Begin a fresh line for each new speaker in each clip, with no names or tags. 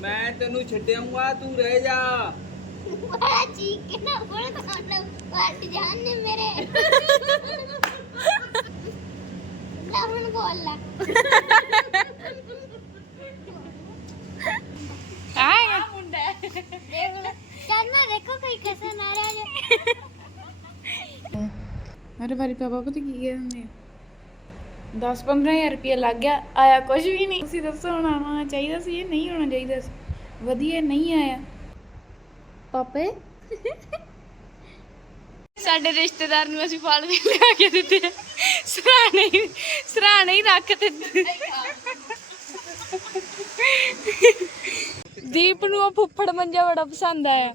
ਮੈਂ ਤੈਨੂੰ ਛੱਡਿਆਉਂਗਾ ਤੂੰ ਰਹਿ ਜਾ।
ਬੜਾ ਚੀਕ ਕੇ ਨਾ ਬੜਾ ਖਾਣਾ ਵੱਟ ਜਾਣੇ ਮੇਰੇ। ਲੈ ਹੁਣ ਬੋਲ ਲੈ।
ਆ
ਦੇਖ ਲੈ। ਚੱਲ ਨਾ ਦੇਖੋ ਕੋਈ ਕਸਰ ਨਾ ਰਹਿ ਜਾ।
ਮੇਰੇ ਬਾਰੇ ਪਾਪਾ ਪਤਾ ਕੀ ਕਹਿੰਦੇ 10 15000 ਰੁਪਏ ਲੱਗ ਗਿਆ ਆਇਆ ਕੁਝ ਵੀ ਨਹੀਂ। ਤੁਸੀਂ ਦੱਸੋ ਹੁਣ ਆਉਣਾ ਚਾਹੀਦਾ ਸੀ ਇਹ ਨਹੀਂ ਹੋਣਾ ਚਾਹੀਦਾ ਸੀ? ਵਧੀਆ ਨਹੀਂ ਆਇਆ। ਪਾਪੇ? ਸਾਡੇ ਰਿਸ਼ਤੇਦਾਰ ਨੂੰ ਅਸੀਂ ਫਲ ਵੀ ਲਿਆ ਕੇ ਦਿੱਤੇ। ਸਰਾਣੇ ਹੀ ਸਰਾਣੇ ਹੀ ਰੱਖ ਦਿੱਤੇ। ਦੀਪ ਨੂੰ ਉਹ ਫੁੱਫੜ ਮੰਜਾ ਬੜਾ ਪਸੰਦ ਆਇਆ।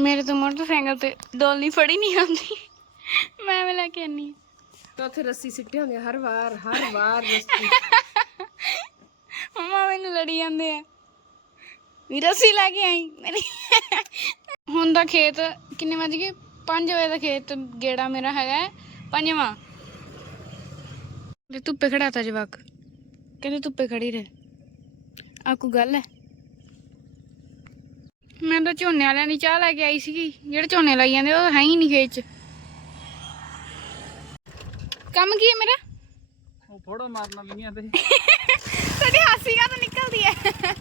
ਮੇਰੇ ਤੋਂ ਮੋਟਰਸਾਈਕਲ ਤੇ ਡੋਲੀ ਫੜੀ ਨਹੀਂ ਆਉਂਦੀ। ਮੈਂ ਵੀ ਲੈ ਕੇ ਆਨੀ
ਤਾਂ ਉੱਥੇ ਰੱਸੀ ਸਿੱਟੇ ਹੁੰਦੇ ਆ ਹਰ ਵਾਰ ਹਰ ਵਾਰ ਰੱਸੀ।
ਮਮਾ ਮੈਨੂੰ ਲੜੀ ਜਾਂਦੇ ਆ। ਵੀ ਰੱਸੀ ਲੈ ਕੇ ਆਈ ਮੇਰੀ। ਹੁਣ ਦਾ ਖੇਤ ਕਿੰਨੇ ਵਜ ਗਏ? 5 ਵਜੇ ਦਾ ਖੇਤ ਗੇੜਾ ਮੇਰਾ ਹੈਗਾ ਪੰਜਵਾਂ। ਤੇ ਧੁੱਪੇ ਖੜਾਤਾ ਜਵਾਕ। ਕਹਿੰਦੇ ਧੁੱਪੇ ਖੜੀ ਰਹੇ। ਆ ਕੋਈ ਗੱਲ ਹੈ? ਮੈਂ ਤਾਂ ਝੋਨੇ ਵਾਲਿਆਂ ਦੀ ਚਾਹ ਲੈ ਕੇ ਆਈ ਸੀਗੀ। ਜਿਹੜੇ ਝੋਨੇ ਲਾਈ ਜਾਂਦੇ ਉਹ ਹੈ ਹੀ ਨਹੀਂ ਖੇਤ 'ਚ। ਕੰਮ ਕੀ ਹੈ ਮੇਰਾ?
ਉਹ ਫੋੜੋ ਮਾਰਨਾ ਲਈਆਂ ਤੇ
ਤੁਹਾਡੀ ਹਾਸੀ ਕਾ ਤਾਂ ਨਿਕਲਦੀ ਹੈ?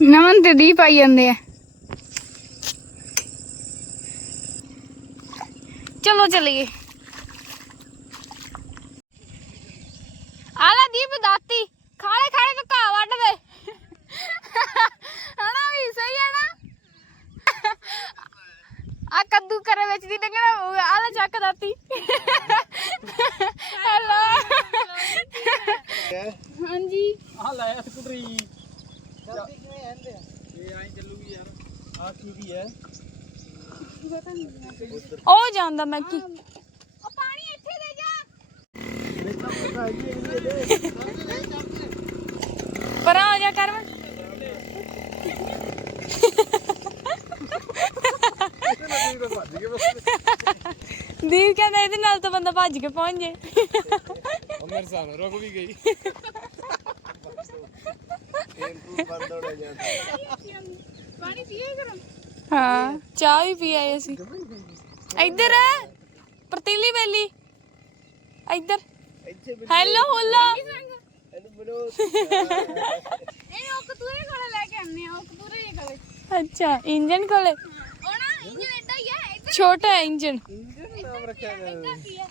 ਨਮਨ ਤੇ ਦੀਪ ਆਈ ਜਾਂਦੇ ਆ। ਚਲੋ ਚਲੀਏ ਆਲਾ ਦੀਪ ਦਾਤੀ ਖਾਲੇ ਖਾਲੇ ਤੋਂ ਘਾਹ ਵੱਢ ਦੇ ਹਣਾ ਵੀ ਸਹੀ ਹੈ ਨਾ ਆ ਕੱਦੂ ਕਰੇ ਵਿੱਚ ਦੀ ਡੰਗਣਾ ਆਲਾ ਚੱਕ ਦਾਤੀ ਹੈਲੋ ਹਾਂਜੀ।
ਆਹ ਲੈ ਆ ਸਕੂਟਰੀ। ਚੱਲਦੀ ਕਿਵੇਂ ਐਂਦੇ ਆ। ਇਹ ਐਂ ਚੱਲੂਗੀ ਯਾਰ। ਆ ਕੀ ਦੀ ਹੈ?
ਉਹ ਜਾਂਦਾ ਮੈਂ ਕੀ ਉਹ ਪਾਣੀ ਇੱਥੇ ਦੇ ਜਾ। ਪਰਾਂ ਹੋ ਜਾ। ਕਰ। ਦੀਪ ਕਹਿੰਦਾ ਇਹਦੇ ਨਾਲ ਤਾਂ ਬੰਦਾ ਭੱਜ ਕੇ ਪਹੁੰਚ ਜੇ
ਮੇਰੇ ਸਾਹਮਣੇ ਰੁਕ ਵੀ ਗਈ।
ਪਾਣੀ ਪੀਏ ਕਰੋ ਹਾਂ ਚਾਹ ਵੀ ਪੀ ਆਏ ਅਸੀਂ। ਇੱਧਰ ਪ੍ਰਤੀਲੀ ਬੈਲੀ। ਇੱਧਰ। ਹੈਲੋ ਹੁੱਲਾ।
ਇਹ ਉਹ ਕਤੂਰੇ ਕੋਲ। ਲੈ ਕੇ ਆਨੇ ਆ ਉਹ ਕਤੂਰੇ ਦੇ ਕੋਲ
ਅੱਛਾ ਇੰਜਨ ਕੋਲੇ
ਉਹ ਨਾ ਇੰਜਨ ਏਦਾਂ ਹੀ ਹੈ ਇੱਧਰ
ਛੋਟਾ ਹੈ ਇੰਜਨ
ਨਾਮ ਰੱਖਿਆ ਗਿਆ
ਕੀ ਹੈ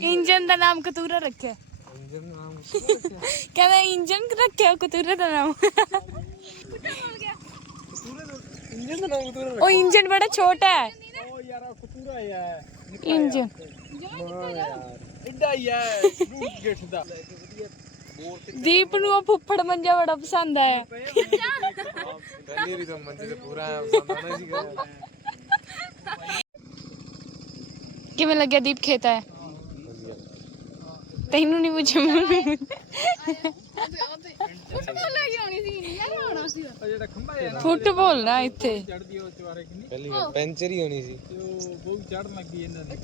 ਇੰਜਨ ਦਾ ਨਾਮ ਕਤੂਰਾ ਰੱਖਿਆ।
ਇੰਜਨ ਨਾਮ
ਕਹਿੰਦਾ ਇੰਜਨ ਰੱਖਿਆ ਕਤੂਰੇ ਦਾ ਨਾਮ।
ਇੰਜਨ ਦਾ ਨਾਮ ਤੂੰ
ਉਹ ਇੰਜਨ ਬੜਾ ਛੋਟਾ ਹੈ।
ਉਹ ਯਾਰ ਆ ਕਤੂਰਾ ਹੀ ਹੈ।
ਇੰਜਨ
ਇੱਡਾ ਹੀ ਹੈ ਰੂਟ ਗਿੱਠ ਦਾ।
ਦੀਪ ਨੂੰ ਉਹ ਫੁੱਫੜ ਮੰਜਾ ਬੜਾ ਪਸੰਦ ਆਇਆ।
ਪਹਿਲੀ ਵੀ ਤਾਂ ਮੰਜੇ ਤੇ ਪੂਰਾ ਆਇਆ ਪਸੰਦ ਆਉਣਾ ਸੀਗਾ।
ਕਿਵੇਂ ਲੱਗਿਆ ਦੀਪ ਖੇਤ ਆਇਆ? ਤੈਨੂੰ ਨਹੀਂ ਪੁੱਛਿਆ
ਲੈ ਕੇ ਆਉਣੀ ਸੀ ਨਹੀਂ ਯਾਰ ਆਉਣਾ ਸੀ
ਉਹ ਜਿਹੜਾ ਖੰਭਾ ਹੈ ਨਾ।
ਫੁੱਟਬਾਲ ਨਾ ਇੱਥੇ।
ਚੜਦੀ ਉਹ ਚਵਾਰੇ ਕਿ ਨਹੀਂ
ਪਹਿਲੀ ਵਾਰ ਪੈਂਚਰ ਹੀ ਹੋਣੀ ਸੀ।
ਤੇ ਉਹ ਬਹੁਤ ਚੜਨ ਲੱਗੀ ਇਹਨਾਂ ਦੀ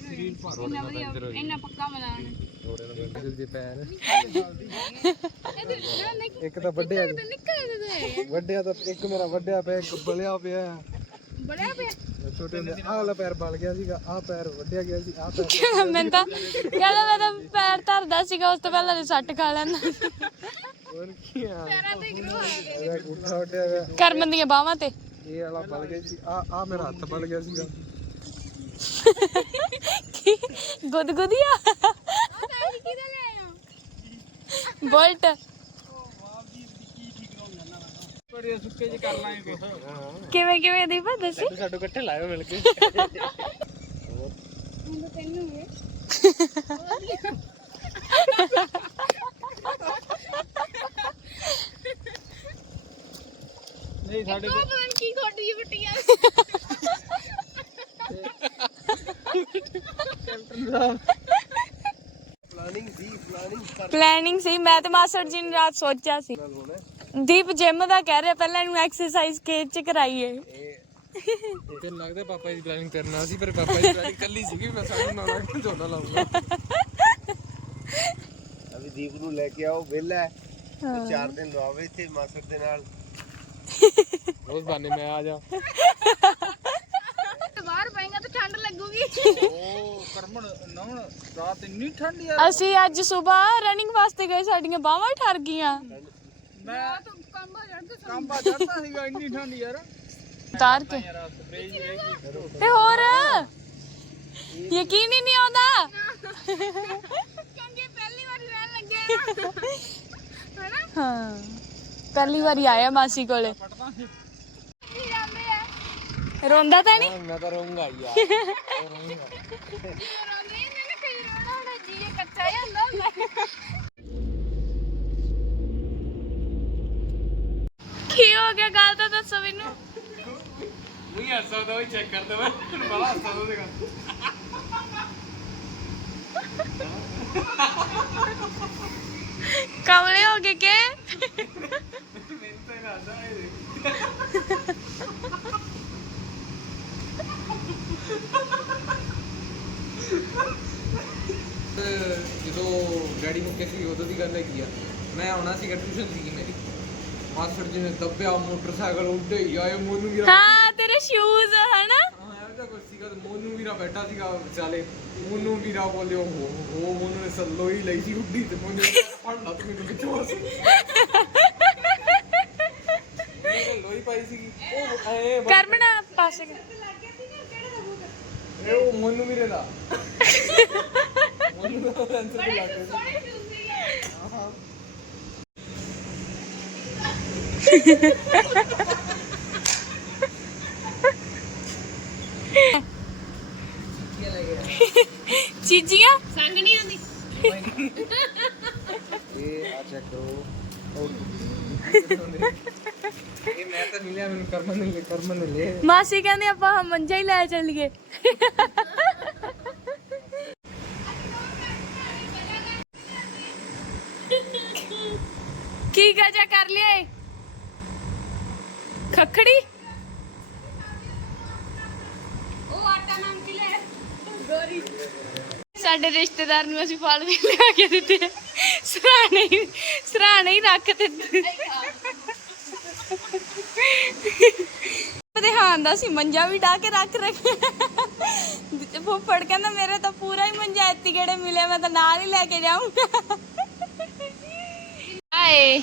ਸਰੀਰ ਭਾਰ
ਇੰਨਾ ਪੱਕਾ ਮਲਾਣ
ਥੋੜੇ ਨਾਲ ਪੈਂਚਰ ਦੇ ਪੈਰ
ਨਿੱਕਾ
ਇੱਕ ਤਾਂ ਵੱਡਿਆ ਵੱਡਿਆ ਤਾਂ ਇੱਕ ਮੇਰਾ ਵੱਡਿਆ ਪਿਆ ਇੱਕ ਬਲਿਆ ਪਿਆ।
ਬੜਿਆ ਪਿਆ।
ਛੋਟੇ ਹੁੰਦੇ ਆਹ ਵਾਲਾ ਪੈਰ ਬਲ ਗਿਆ ਸੀਗਾ ਆਹ ਪੈਰ ਵੱਡਿਆ ਗਿਆ ਸੀ ਆਹ ਪੈਰ
ਮੈਂ ਤਾਂ ਕਹਿੰਦਾ ਮੈਂ ਤਾਂ ਪੈਰ ਧਰਦਾ ਸੀਗਾ ਉਸ ਤੋਂ ਪਹਿਲਾਂ ਤੇ ਸੱਟ ਖਾ ਲੈਂਦਾ।
ਹੋਰ ਕੀ ਆ? ਇਹਦਾ ਗੁੱਠਾ ਵੱਡਿਆ ਗਿਆ।
ਕਰਮਨ ਦੀਆਂ ਬਾਹਾਂ ਤੇ।
ਇਹ ਵਾਲਾ ਬਲ ਗਿਆ ਸੀ ਆ ਆ ਮੇਰਾ ਹੱਥ ਬਲ ਗਿਆ ਸੀਗਾ।
ਗੁਦਗੁਦੀਆਂ?
ਕਿਹਦੇ ਲੈ ਆਇਆ?
ਬੋਲਟ।
ਬੜੇ ਸੁੱਕੇ ਚ ਕਰ ਲਾਂਗੇ ਕੁਛ।
ਕਿਵੇਂ ਕਿਵੇਂ ਦੀਪ ਦੱਸੀ?
ਸਾਡੇ ਇਕੱਠੇ ਲਾਇਓ ਮਿਲ ਕੇ।
ਨਹੀਂ ਸਾਡੇ ਕੋਲ
ਪਤਾ ਨੀ ਕੀ ਖੋਟੀ ਜਿਹੀ ਫੁੱਟੀ ਆ
ਪਲਾਨਿੰਗ ਦੀ ਪਲਾਨਿੰਗ ਕਰ
ਪਲੈਨਿੰਗ ਸੀ ਮੈਂ ਤੇ ਮਾਸਟਰ ਜੀ ਨੇ ਰਾਤ ਸੋਚਿਆ ਸੀ। ਦੀਪ ਜਿਮ ਦਾ ਕਹਿ ਰਿਹਾ ਪਹਿਲਾਂ ਇਹਨੂੰ ਐਕਸਰਸਾਈਜ਼ ਖੇਤ ਚ ਕਰਾਈਏ।
ਤੇ ਲੱਗਦਾ ਪਾਪਾ ਦੀ ਪਲਾਨਿੰਗ ਕਰਨਾ ਸੀ ਪਰ ਪਾਪਾ ਦੀ ਪਲਾਨਿੰਗ ਕੱਲੀ ਸੀਗੀ ਮੈਂ ਸਾਨੂੰ ਨਾਲ ਨਾਲ ਝੋਨਾ ਲਾਉਂਗਾ ਅਭੀ ਦੀਪ ਨੂੰ ਲੈ ਕੇ ਆਓ ਵਿਹਲਾ ਹੈ। ਚਾਰ ਦਿਨ ਲਾਵੇ ਇੱਥੇ ਮਾਸੜ ਦੇ ਨਾਲ। ਉਸ ਬਾਨੇ ਮੈਂ ਆ ਜਾ।
ਬਾਹਰ ਪਏਗਾ ਤਾਂ ਠੰਡ ਲੱਗੂਗੀ।
ਉਹ ਕਰਮਣ ਨੌਣ ਰਾਤ ਇੰਨੀ ਠੰਡ ਯਾਰ।
ਅਸੀਂ ਅੱਜ ਸਵੇਰ ਰਨਿੰਗ ਵਾਸਤੇ ਗਏ ਸਾਡੀਆਂ ਬਾਹਾਂ ਠਰ ਗਈਆਂ।
ਮੈਂ ਕੰਬਾ ਚੜਦਾ ਸੀਗਾ ਇੰਨੀ ਠੰਡ ਯਾਰ।
ਉਤਾਰ ਕੇ।
ਯਾਰ ਸਪਰੇਅ ਜੀ ਰਹਿ ਗਈ
ਤੇ ਹੋਰ? ਯਕੀਨ ਹੀ ਨਹੀਂ ਆਉਂਦਾ।
ਚੰਗੇ ਪਹਿਲੀ ਵਾਰੀ ਰਹਿਣ ਲੱਗੇ ਆ। ਹਨਾ?
ਹਾਂ। ਪਹਿਲੀ ਵਾਰੀ ਆਇਆ ਮਾਸੀ ਕੋਲੇ। ਰੋਂਦਾ ਤਾਂ ਨਹੀਂ?
ਮੈਂ ਤਾਂ ਰਹੂੰਗਾ ਯਾਰ
ਰੋਂਦੇ ਨੇ ਨਾ ਕਈ ਰੋਣਾ ਹੋਣਾ ਜੀ ਇਹ ਕੱਚਾ ਹੀ ਹੁੰਦਾ ਹੁੰਦਾ
ਕੀ ਹੋ ਗਿਆ ਗੱਲ ਤਾਂ ਦੱਸੋ ਮੈਨੂੰ।
ਨਹੀਂ ਹੱਸਦਾ ਤਾਂ ਉਹ ਚੈੱਕ ਕਰਦਾ ਮੈਂ ਬੜਾ ਹੱਸਦਾ ਉਹਦੇ
ਕਮਲੇ ਹੋ ਗਏ ਕਿ?
ਜਦੋਂ ਡੈਡੀ ਮੁੱਕੇ ਸੀ ਉਦੋਂ ਦੀ ਗੱਲ ਹੈਗੀ ਆ ਮੈਂ ਆਉਣਾ ਸੀਗਾ ਟਿਊਸ਼ਨ ਸੀਗੀ ਮੇਰੀ। ਮਾਸਟਰ ਜੀ ਨੇ ਦੱਬਿਆ ਮੋਟਰਸਾਈਕਲ ਉੱਡੇ ਹੀ ਆਏ ਮੋਨੂ ਵੀਰਾ
ਹਾਂ ਤੇਰੇ ਸ਼ੂਜ਼ ਹਨਾ?
ਹਾਂ ਯਾਰ ਤਾਂ ਕੁਛ ਸੀਗਾ ਤੇ ਮੋਨੂ ਵੀਰਾ ਬੈਠਾ ਸੀਗਾ ਵਿਚਾਲੇ। ਮੋਨੂ ਵੀਰਾ ਬੋਲੇ ਉਹ ਉਹ ਮੋਨੂ ਨੇ ਸੱਲੋ ਹੀ ਲਈ ਸੀ ਉੱਡੀ ਤੇ ਮੋਨੂ ਨੇ ਫੜ ਲਾ ਤੂੰ ਮੈਨੂੰ ਵਿੱਚੋਂ ਅਸੀਂ ਲੋਈ ਪਾਈ ਸੀਗੀ। ਉਹ ਐ
ਕਰਮਣਾ ਪਾਸੇ।
ਇਹ ਉਹ ਮੋਨੂ ਵੀਰੇ ਦਾ। ਮੋਨੂ ਦਾ ਆਨਸਰ ਲੱਗ ਗਿਆ
ਚੀਜ਼ੀਆਂ?
ਸੰਗ ਨਹੀਂ ਆਉਂਦੀ।
ਇਹ ਆ ਚੈੱਕ ਕਰੋ ਇਹ ਮੈਂ ਤਾਂ ਨਹੀਂ ਲਿਆ ਮੈਨੂੰ ਕਰਮਨ ਨੇ ਲਿਆ ਕਰਮਨ ਨੇ ਲਿਆ
ਮਾਸੀ ਕਹਿੰਦੀ ਆਪਾਂ ਮੰਜਾ ਹੀ ਲੈ ਚੱਲੀਏ। ਕੀ ਗਾਜਾ ਕਰ ਲਿਆ ਏ? ਖਖੜੀ?
ਉਹ ਆਟਾ ਨਮਕ ਲੈ। ਗੋਰੀ।
ਸਾਡੇ ਰਿਸ਼ਤੇਦਾਰ ਨੂੰ ਅਸੀਂ ਫਲ ਵੀ ਲਿਆ ਕੇ ਦਿੱਤੇ। ਸਰਾਣੇ ਸਰਾਣੇ ਹੀ ਰੱਖ ਦਿੱਤੇ। ਤੇ ਹਾਂ ਦਾ ਸੀ ਮੰਜਾ ਵੀ ਢਾ ਕੇ ਰੱਖ ਰੱਖਿਆ। ਫੁੱਫੜ ਕਹਿੰਦਾ ਮੇਰੇ ਤਾਂ ਪੂਰਾ ਹੀ ਮੰਜਾ ਇੱਤੀ ਗੇੜੇ ਮਿਲੇ ਮੈਂ ਤਾਂ ਨਾਲ ਹੀ ਲੈ ਕੇ ਜਾਊਂਗਾ। ਆਏ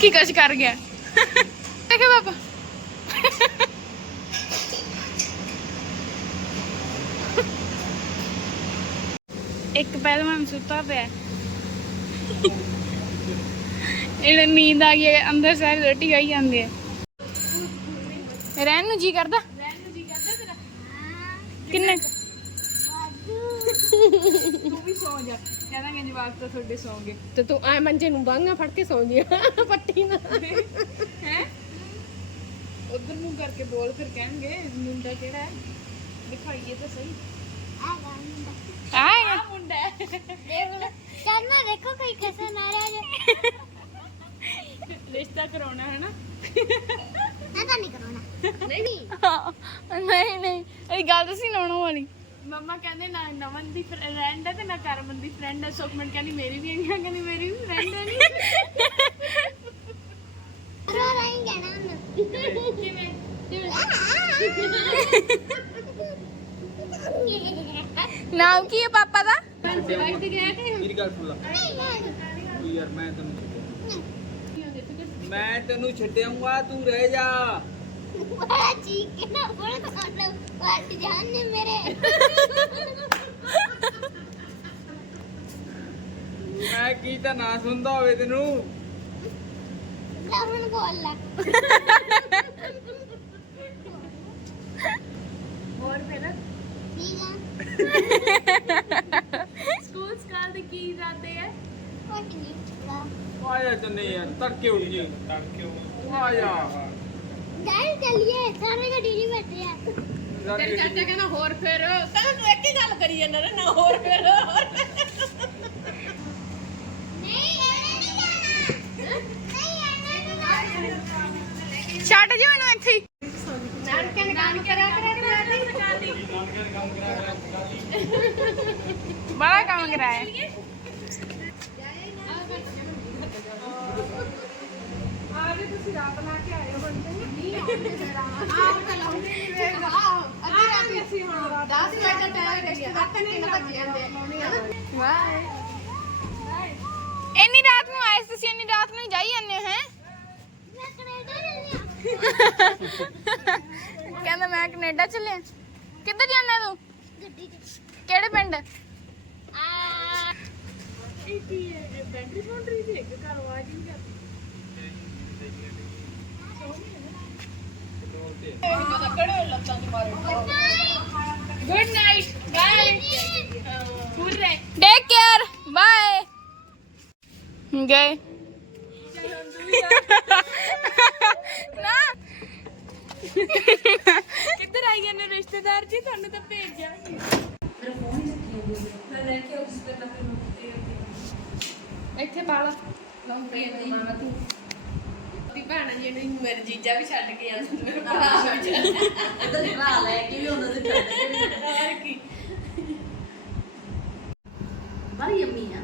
ਕੀ
ਕੁਛ ਕਰ ਗਿਆ? ਦੇਖੇ ਬਾਬਾ ਇੱਕ ਪਹਿਲਵਾਨ ਸੁੱਤਾ ਪਿਆ। ਇਹਨੇ ਨੀਂਦ ਆ ਗਈ ਹੈ, ਅੰਦਰ ਸਾਰੀ ਰੋਟੀ ਖਾਈ ਜਾਂਦੇ ਆ ਰਹਿਣ ਨੂੰ ਜੀ ਕਰਦਾ? ਰਹਿਣ ਨੂੰ ਜੀ ਕਰਦਾ ਤੇਰਾ। ਕਿੰਨੇ? ਤੂੰ ਵੀ ਸੌ ਜਾ। ਕਹਿੰਦਾ ਜਵਾਬ ਤਾਂ ਤੁਹਾਡੇ ਸੌਂਗੇ।
ਤੇ ਤੂੰ ਐ ਮੰਜੇ ਨੂੰ ਬਾਹਾਂ ਫੜ ਕੇ ਸੌਂ ਜੀ ਪੱਟੀ ਨਾਲ।
ਹੈ? ਉਧਰ ਨੂੰ ਕਰਕੇ ਬੋਲ ਫਿਰ ਕਹਿਣਗੇ ਮੁੰਡਾ ਕਿਹੜਾ ਹੈ? ਦਿਖਾਈਏ ਤਾਂ ਸਹੀ।
ਆ ਗਾ ਮੁੰਡਾ।
ਆ ਮੁੰਡਾ ਹੈ।
ਦੇਖ ਲੋ। ਚੱਲ ਮੈਂ ਦੇਖੋ ਕੋਈ ਕਿਸੇ ਨਾਲ ਆ ਜਾ।
ਰਿਸ਼ਤਾ ਕਰਾਉਣਾ ਹੈ ਨਾ
ਮੈਂ ਤਾਂ ਨਹੀਂ ਕਰਾਉਣਾ। ਨਹੀਂ।
ਨਹੀਂ ਨਹੀਂ। ਇਹ ਗੱਲ ਤਾਂ ਸੀ ਲਾਉਣ ਵਾਲੀ। ਮੰਮਾ ਕਹਿੰਦੇ ਨਾ ਨਮਨ ਦੀ ਫਰੈਂਡ ਹੈ ਤੇ ਨਾ ਕਰਮਨ ਦੀ ਫਰੈਂਡ ਹੈ। ਸੁਖਮਨ ਕਹਿੰਦੀ ਮੇਰੀ ਵੀ ਹੈਗੀ ਆ, ਕਹਿੰਦੀ ਮੇਰੀ ਵੀ ਫਰੈਂਡ ਹੈ ਨਹੀਂ
ਰੋ ਰਹੀ ਕਹਿਣਾ ਉਹਨੂੰ ਕਿਵੇਂ?
ਨਾਮ ਕੀ ਹੈ ਪਾਪਾ ਦਾ?
ਮੇਰੀ ਗੱਲ ਸੁਣ ਲਾ। ਤੂੰ ਯਾਰ ਮੈਂ ਤੈਨੂੰ ਛੱਡਿਆ। ਮੈਂ ਤੈਨੂੰ ਛੱਡਿਆਉਂਗਾ ਤੂੰ ਰਹਿ ਜਾ।
ਬੜਾ ਚੀਕ ਕੇ ਨਾ ਬੜਾ ਖਾਣਾ ਵੱਟ ਜਾਣੇ ਮੇਰੇ
ਮੈਂ ਕੀ ਤਾਂ ਨਾ ਸੁਣਦਾ ਹੋਵੇ ਤੈਨੂੰ?
ਲੈ ਹੁਣ ਬੋਲ ਲੈ
ਹੋਰ ਫਿਰ?
ਠੀਕ ਆ।
ਸਕੂਲ ਸਕਾਲ ਦੇ ਕੀ
ਨਹੀਂ
ਜਾ ਚੰਨੇ ਯਾਰ ਤੜਕੇ ਉੱਠ ਜੀ। ਤੜਕੇ ਆ ਜਾ
ਜਾਈ ਚੱਲੀਏ ਸਾਰੇ ਗੱਡੀ ਨਹੀਂ ਬੈਠੇ ਆ
ਤੇਰੇ ਚਾਚਾ ਕਹਿੰਦਾ ਹੋਰ ਫਿਰ ਕਹਿੰਦਾ ਤੂੰ ਇੱਕ ਹੀ ਗੱਲ ਕਰੀ ਜਾਂਦਾ ਨਾ ਹੋਰ ਫਿਰ ਹੋਰ
ਨਹੀਂ ਇਹਨੇ ਨਹੀਂ ਜਾਣਾ ਨਹੀਂ ਇਹਨੇ ਨਹੀਂ ਜਾਣਾ
ਛੱਡ ਜੀ ਮੈਨੂੰ ਇੱਥੇ ਹੀ।
ਨਾਨਕੇ ਨੇ ਕੰਮ ਕਰਿਆ ਕਰਿਆ
ਬੜਾ ਕੰਮ ਕਰਾਇਆ ਇੰਨੀ ਰਾਤ ਨੂੰ ਆਏ ਤੁਸੀਂ ਇੰਨੀ ਰਾਤ ਨੂੰ ਹੀ ਜਾਈ ਜਾਂਦੇ ਹੋ ਹੈ
ਮੈਂ ਕੈਨੇਡਾ ਚੱਲਿਆ
ਕਹਿੰਦਾ ਮੈਂ ਕੈਨੇਡਾ ਚੱਲਿਆ ਕਿੱਧਰ ਜਾਣਾ ਤੂੰ
ਗੱਡੀ ਤੇ
ਕਿਹੜੇ ਪਿੰਡ
ਆ
good night bye take care bye ਗਏ ਨਾ ਕਿੱਧਰ ਆਈ ਜਾਂਦੇ ਰਿਸ਼ਤੇਦਾਰ ਜੀ? ਤੁਹਾਨੂੰ ਤਾਂ ਭੇਜਿਆ
ਇੱਥੇ ਬਾਲਾ ਲਾਉਂਦੇ ਨਹੀਂ ਦੀ ਭੈਣ ਜੀ ਨੂੰ ਮੇਰੇ ਜੀਜਾ ਵੀ ਛੱਡ ਕੇ ਆਉਂਦੇ ਮੇਰੇ ਭਰਾ ਵੀ ਛੱਡ
ਬੜੀ ਯੰਮੀ ਆ।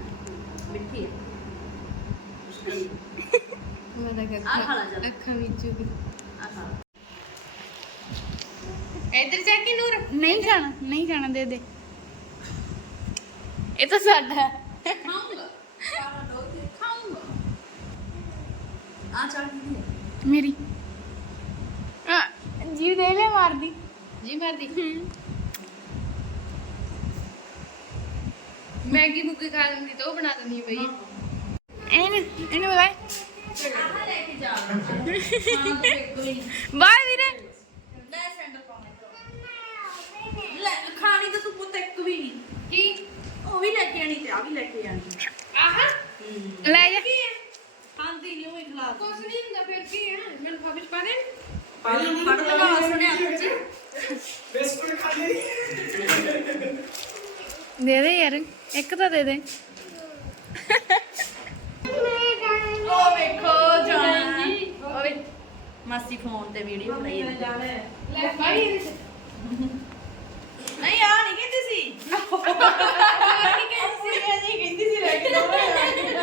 ਮਿੱਠੀ ਆ।
ਮੈਂ ਤਾਂ
ਆ ਖਾ ਲਾ ਚੱਲ।
ਅੱਖਾਂ ਵਿੱਚ
ਆ ਖਾ ਲਾ।
ਇੱਧਰ ਜਾ ਕੇ ਨੂਰ।
ਨਹੀਂ ਜਾਣਾ ਨਹੀਂ ਜਾਣਾ ਦੇ ਦੇ। ਇਹ ਤਾਂ ਸਾਡਾ। ਹੈ
ਖਾਊਂਗਾ ਖਾਣਾ ਦੋ ਤੇ ਖਾਊਂਗਾ ਆ ਚਾਟ ਦੀ
ਮੇਰੀ। ਆ। ਜੀ ਦੇ ਲੈ ਮਾਰਦੀ।
ਜੀ ਮਾਰਦੀ। ਮੈਗੀ ਮੁੱਗੀ ਖਾ ਲੈਂਦੀ ਤਾਂ ਉਹ ਬਣਾ ਦਿੰਦੀ ਆ ਬਈ।
ਇਹਨੂੰ ਇਹਨੂੰ ਬੁਲਾਏ।
ਆ ਲੈ ਕੇ ਜਾ ਕੋਈ
ਬਾਏ ਵੀਰੇ।
ਲੈ ਸੈਂਡਲ ਪਾਉਣੇ ਲੈ ਖਾਣੀ ਤਾਂ ਤੂੰ ਪੁੱਤ ਇੱਕ ਵੀ। ਨਹੀਂ
ਕੀ?
ਉਹ ਵੀ ਲੈ ਕੇ ਆਣੀ ਤੇ ਆ ਵੀ ਲੈ ਕੇ ਆਣੀ
ਆਹਾ?
ਲੈ ਜਾ।
ਖਾਂਦੀ ਨਹੀਂ ਉਹ ਹੀ ਖਿਲਾ
ਕੁਛ ਨਹੀਂ ਹੁੰਦਾ ਫਿਰ ਕੀ ਹੈ? ਮੈਨੂੰ ਖਾਬਿਸ਼ ਪਾ ਦੇ
ਪੜ ਲਗਾ ਸੁਣਿਆ ਹੱਥ 'ਚ
ਦੇ ਦੇ ਯਾਰ ਇੱਕ ਤਾਂ ਦੇ ਦੇ।
ਉਹ ਵੇਖੋ ਜਾਣਾ। ਜੀ ਓਏ ਮਾਸੀ ਫੋਨ ਤੇ ਵੀਡੀਓ ਬਣਾਈ ਜਾਂਦੀ।
ਲੈ ਭਾਈ ਇਹਦੇ 'ਚ।
ਨਹੀਂ ਆ ਨਹੀਂ ਕਹਿੰਦੀ ਸੀ। ਨਹੀਂ ਨਹੀਂ ਰਹਿਣ ਦੇ।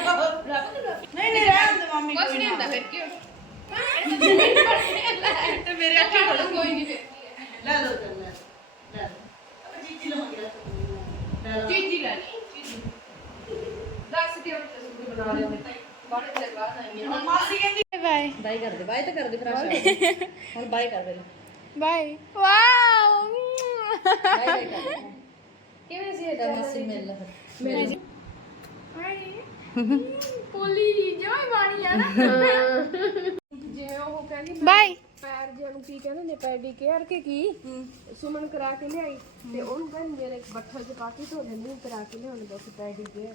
ਮੰਮੀ
ਕੁਛ
ਕੋਈ
ਨਹੀਂ ਹੁੰਦਾ
ਨਾ
ਫਿਰ ਕੀ ਤੇ ਮੇਰੇ ਅੱਖਾਂ ਖੋਲੋ ਕੋਈ ਨਹੀਂ ਫਿਰ
ਲੈ ਲਓ ਚੱਲ ਲੈ ਲੈ ਲਓ ਜੀਜੀ ਲਵਾਂਗੇ ਲੈ ਲਓ
ਚੀਜੀ ਲੈ ਲਈ ਚੀਜੀ ਦੱਸ ਦੇ ਹੁਣ ਤੁਸੀਂ ਬਣਾ ਲਿਆ ਬੜੇ ਚਿਰ ਬਾਅਦ ਆਈ ਹਾਂ
ਮਾਸੀ ਕਹਿੰਦੀ
ਬਾਏ
ਬਾਈ ਕਰਦੇ ਬਾਈ ਤਾਂ ਕਰਦੇ ਫਿਰ ਆ ਹੁਣ ਬਾਈ ਕਰ ਦੇ
ਬਾਏ ਵਾਓ
ਬਾਈ ਬਾਈ ਕਰ
ਕਿਵੇਂ ਸੀ
ਤਾਂ ਮਾਸੀ ਮਿਲ ਲੈ ਫਿਰ
ਪੋਲੀ ਜੋ ਬਾਣੀ ਆ ਨਾ।
ਜਿਵੇਂ ਉਹ ਕਹਿੰਦੀ
ਬਾਏ
ਪੈਰ ਜਿਹੇ ਨੂੰ ਕੀ ਕਹਿੰਦੇ ਨੇ ਪੈਡੀ ਕੇਅਰ ਕੇ ਕੀ? ਸੁਮਨ ਕਰਾ ਕੇ ਲਿਆਈ ਤੇ ਉਹਨੂੰ ਕਹਿੰਦੇ ਮੇਰੇ ਬੱਠਲ ਚ ਪਾ ਕੇ ਧੋ ਲੈਂਦੀ ਕਰਾ ਕੇ ਲਿਆਉਣ ਦਾ ਪੈਡੀ ਕੇਅਰ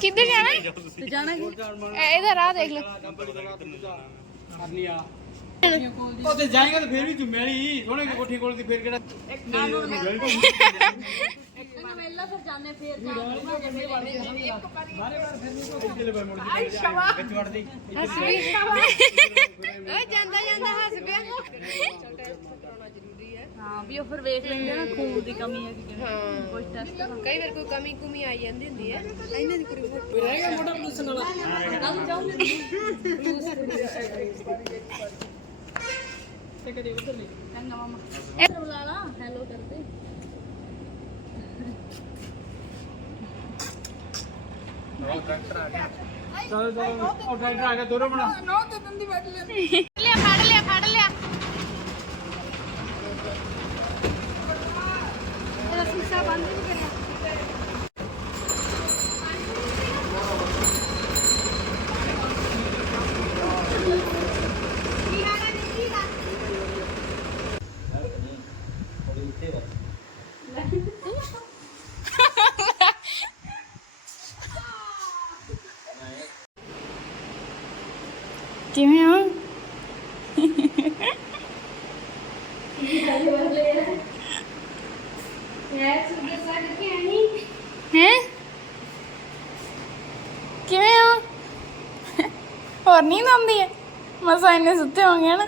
ਕਿੱਧਰ ਜਾਣਾ ਹੈ?
ਤੂੰ ਜਾਣਾ ਕੀ?
ਇਹ- ਇਹਦਾ ਰਾਹ ਦੇਖ ਲੈ।
ਕਰਨੀ ਆ। ਉਹ ਤੇ ਜਾਏਗਾ ਤਾਂ ਫੇਰ ਵੀ ਤੂੰ ਮੇਰੀ ਸੋਹਣੇ ਕੋਠੀ ਕੋਲ ਦੀ ਫੇਰ ਕਿਹੜਾ
ਵੇਲਾ
ਓਏ ਜਾਂਦਾ ਜਾਂਦਾ ਹੱਸ ਪਿਆ।
ਹਾਂ ਵੀ ਉਹ ਫਿਰ ਵੇਖ ਲੈਂਦੇ ਨਾ ਖੂਨ ਦੀ ਕਮੀ ਹੈ ਕਿ ਕਿਵੇਂ।
ਹਾਂ।
ਕੁਝ ਟੈਸਟ
ਕਈ ਵਾਰ ਕੋਈ ਕਮੀ ਕੁਮੀ ਆਈ ਜਾਂਦੀ ਹੁੰਦੀ ਹੈ। ਇਹਨਾਂ ਦੀ ਕੁੜੀ ਮੋਟੀ
ਚੰਗਾ ਮਾਮਾ। ਇਹ ਬੁਲਾ ਲਾ ਹੈਲੋ ਕਰਦੇ।
ਚਲੋ ਚਲੋ ਉਹ ਡਾਕਟਰ ਆ ਗਿਆ ਦੋਰੋ ਬਣਾ।
ਲਿਆ ਫੜ ਲਿਆ ਫੜ ਲਿਆ
ਇਹਦਾ ਸ਼ੀਸ਼ਾ ਬੰਦ ਨਹੀਂ ਕਰਿਆ
ਕਿਵੇਂ ਹੋ? ਹੈ? ਕਿਵੇਂ ਹੋ? ਹੋਰ ਨੀਂਦ ਆਉਂਦੀ ਹੈ? ਮਸਾ ਇੰਨੇ ਸੁੱਤੇ ਹੋਣਗੇ ਨਾ।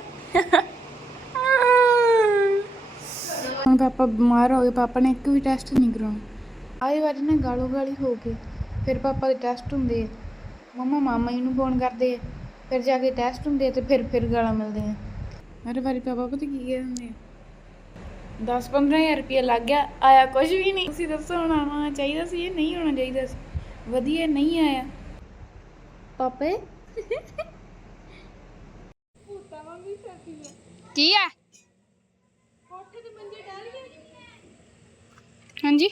ਹੁਣ ਪਾਪਾ ਬਿਮਾਰ ਹੋ ਗਏ, ਪਾਪਾ ਨੇ ਇੱਕ ਵੀ ਟੈਸਟ ਨਹੀਂ ਕਰਾਉਣਾ। ਆਏ ਵਾਰੀ ਨਾ ਗਾਲੋ ਗਾਲੀ ਹੋ ਕੇ ਫਿਰ ਪਾਪਾ ਦੇ ਟੈਸਟ ਹੁੰਦੇ ਆ। ਮੰਮਾ, ਮਾਮਾ ਜੀ ਨੂੰ ਫੋਨ ਕਰਦੇ ਆ। ਫਿਰ ਜਾ ਕੇ ਟੈਸਟ ਹੁੰਦੇ ਆ ਤੇ ਫਿਰ ਫਿਰ ਗਾਲਾਂ ਮਿਲਦੇ ਆ ਹਰ ਵਾਰੀ ਪਾਪਾ ਪਤਾ ਕੀ ਕਹਿੰਦੇ ਆ? 10 15000 ਰੁਪਏ ਲੱਗ ਗਿਆ ਆਇਆ ਕੁਝ ਵੀ ਨਹੀਂ। ਤੁਸੀਂ ਦੱਸੋ ਹੁਣ ਆਉਣਾ ਚਾਹੀਦਾ ਸੀ ਇਹ ਨਹੀਂ ਹੋਣਾ ਚਾਹੀਦਾ ਸੀ? ਵਧੀਆ ਨਹੀਂ ਆਇਆ। ਪਾਪੇ? ਕੀ ਆ? ਹਾਂਜੀ।